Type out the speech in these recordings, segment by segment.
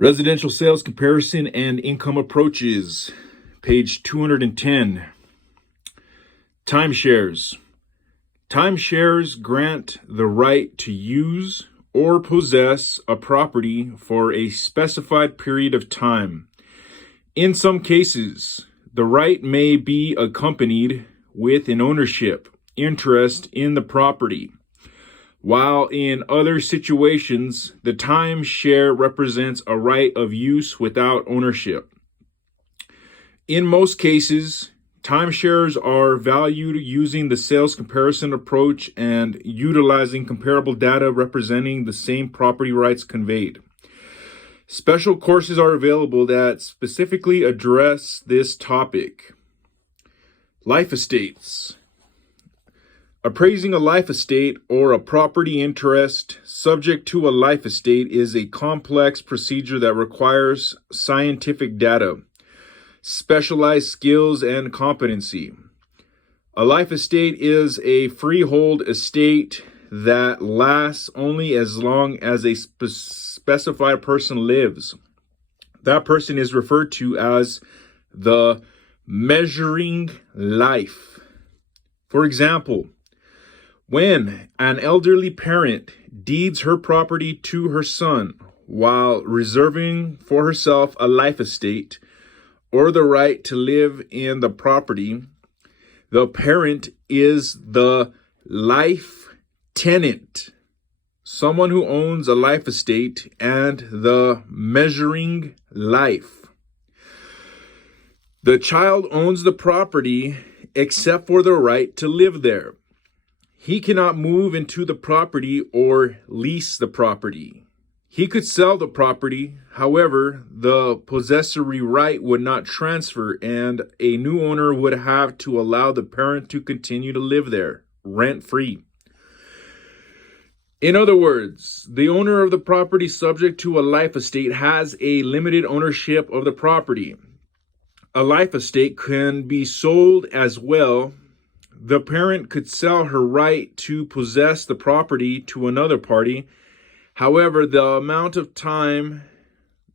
Residential sales comparison and income approaches, page 210. Timeshares. Timeshares grant the right to use or possess a property for a specified period of time. In some cases, the right may be accompanied with an ownership interest in the property, while in other situations, the timeshare represents a right of use without ownership. In most cases, timeshares are valued using the sales comparison approach and utilizing comparable data representing the same property rights conveyed. Special courses are available that specifically address this topic. Life estates. Appraising a life estate or a property interest subject to a life estate is a complex procedure that requires scientific data, specialized skills, and competency. A life estate is a freehold estate that lasts only as long as a specified person lives. That person is referred to as the measuring life. For example, when an elderly parent deeds her property to her son while reserving for herself a life estate or the right to live in the property, the parent is the life tenant, someone who owns a life estate, and the measuring life. The child owns the property except for the right to live there. He cannot move into the property or lease the property. He could sell the property, however, the possessory right would not transfer and a new owner would have to allow the parent to continue to live there, rent-free. In other words, the owner of the property subject to a life estate has a limited ownership of the property. A life estate can be sold as well. The parent could sell her right to possess the property to another party. However, the amount of time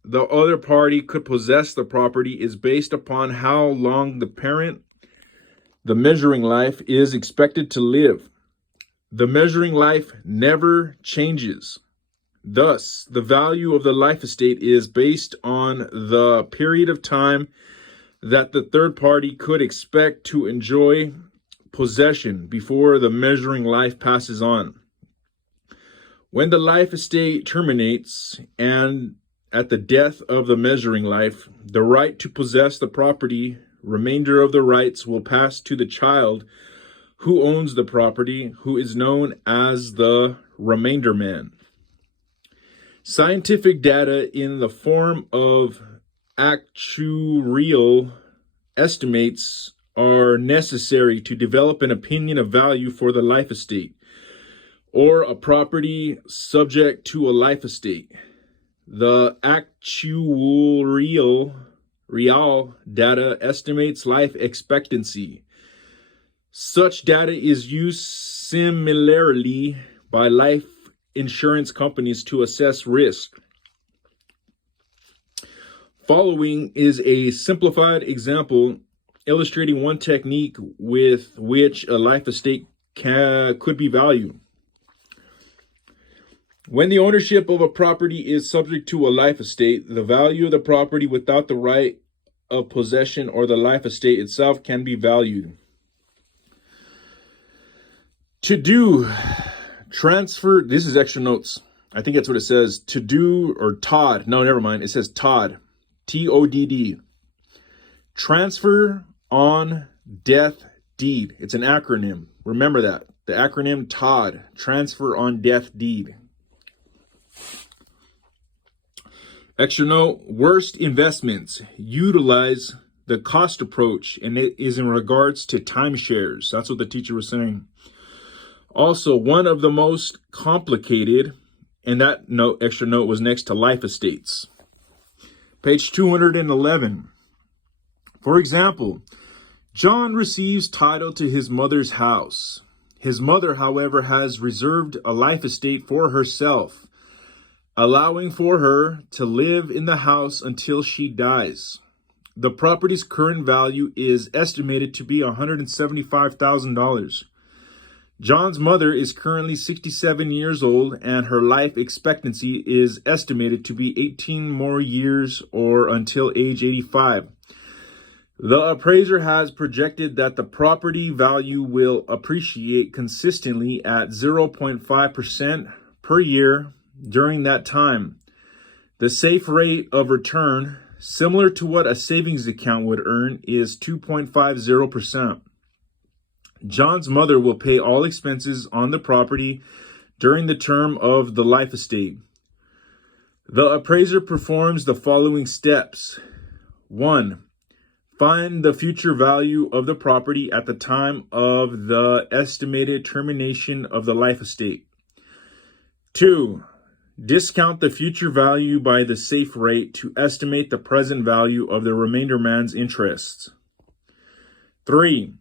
the other party could possess the property is based upon how long the parent, the measuring life, is expected to live. The measuring life never changes. Thus, the value of the life estate is based on the period of time that the third party could expect to enjoy possession before the measuring life passes on. When the life estate terminates and at the death of the measuring life, the right to possess the property, remainder of the rights will pass to the child who owns the property, who is known as the remainder man. Scientific data in the form of actuarial estimates are necessary to develop an opinion of value for the life estate or a property subject to a life estate. The actuarial data estimates life expectancy. Such data is used similarly by life insurance companies to assess risk. Following is a simplified example illustrating one technique with which a life estate could be valued. When the ownership of a property is subject to a life estate, the value of the property without the right of possession or the life estate itself can be valued. To do, transfer, this is extra notes. I think that's what it says. To do, or TOD. No, never mind. It says TOD. TODD. Transfer on death deed. It's an acronym. Remember that. The acronym TOD. Transfer on death deed. Extra note, worst investments utilize the cost approach, and it is in regards to timeshares. That's what the teacher was saying. Also, one of the most complicated, and that note, extra note, was next to life estates. Page 211. For example, John receives title to his mother's house. His mother, however, has reserved a life estate for herself. allowing for her to live in the house until she dies. The property's current value is estimated to be $175,000. John's mother is currently 67 years old, and her life expectancy is estimated to be 18 more years or until age 85. The appraiser has projected that the property value will appreciate consistently at 0.5% per year during that time. The safe rate of return, similar to what a savings account would earn, is 2.50%. John's mother will pay all expenses on the property during the term of the life estate. The appraiser performs the following steps. 1. Find the future value of the property at the time of the estimated termination of the life estate. 2. Discount the future value by the safe rate to estimate the present value of the remainder man's interests. 3.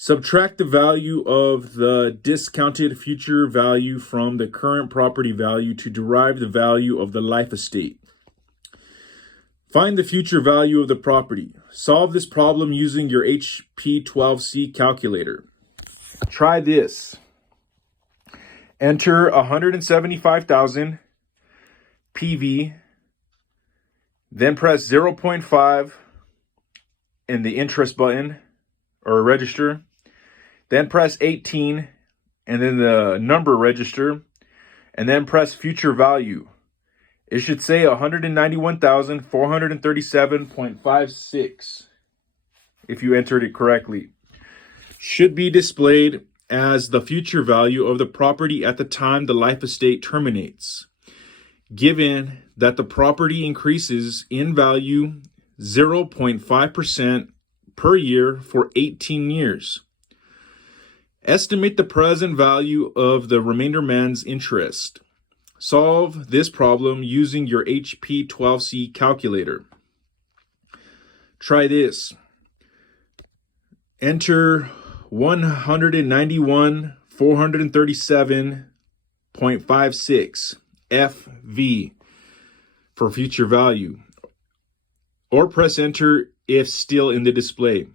Subtract the value of the discounted future value from the current property value to derive the value of the life estate. Find the future value of the property. Solve this problem using your HP12C calculator. Try this. Enter 175,000 PV, then press 0.5 in the interest button or register. Then press 18 and then the number register, and then press future value. It should say 191,437.56 if you entered it correctly. Should be displayed as the future value of the property at the time the life estate terminates, given that the property increases in value 0.5% per year for 18 years. Estimate the present value of the remainder man's interest. Solve this problem using your HP12C calculator. Try this. Enter 191,437.56 FV for future value, or press enter if still in the display.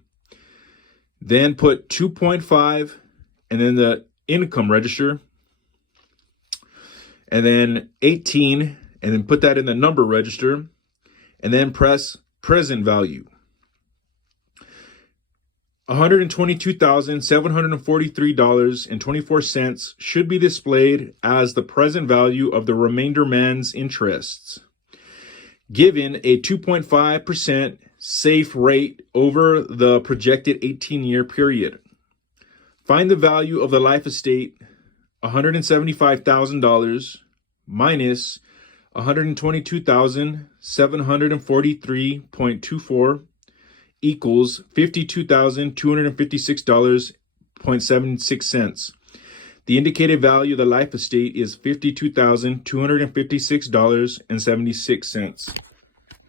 Then put 2.5 and then the income register, and then 18 and then put that in the number register, and then press present value. $122,743.24 should be displayed as the present value of the remainder man's interests, given a 2.5% safe rate over the projected 18-year period. Find the value of the life estate, $175,000 minus $122,743.24 equals $52,256.76. The indicated value of the life estate is $52,256.76.